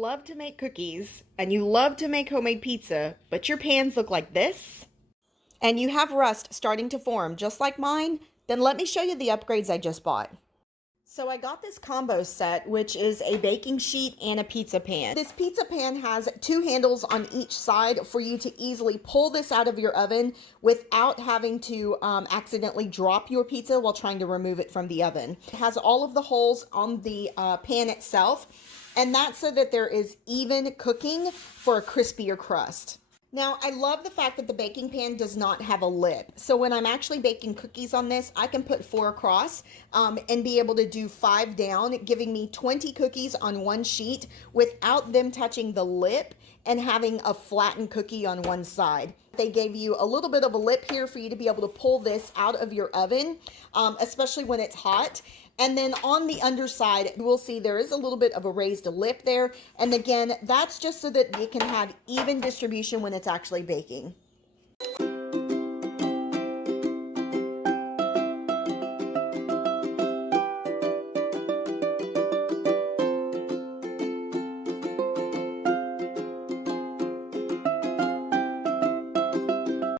love to make cookies and you love to make homemade pizza, but your pans look like this, and you have rust starting to form just like mine, then let me show you the upgrades I just bought. So I got this combo set, which is a baking sheet and a pizza pan. This pizza pan has two handles on each side for you to easily pull this out of your oven without having to accidentally drop your pizza while trying to remove it from the oven. It has all of the holes on the pan itself, and that's so that there is even cooking for a crispier crust. Now, I love the fact that the baking pan does not have a lip. So when I'm actually baking cookies on this, I can put 4 across and be able to do 5 down, giving me 20 cookies on one sheet without them touching the lip and having a flattened cookie on one side. They gave you a little bit of a lip here for you to be able to pull this out of your oven, especially when it's hot. And then on the underside, you will see there is a little bit of a raised lip there. And again, that's just so that you can have even distribution when it's actually baking.